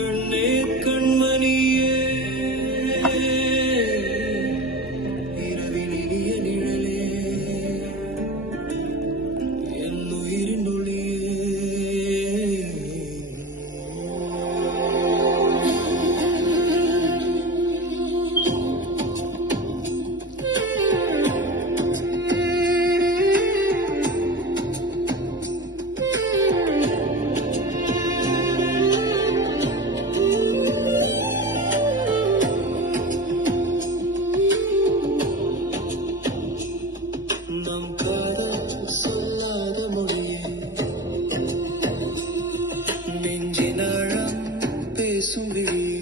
கண்ணே கண்மணியே இரவின் இனிய நிழலே என் உயிரின் ஒளியே நம் காதல் சொல்லாத மொழியே நெஞ்சின் ஆழம் பேசும் விழியே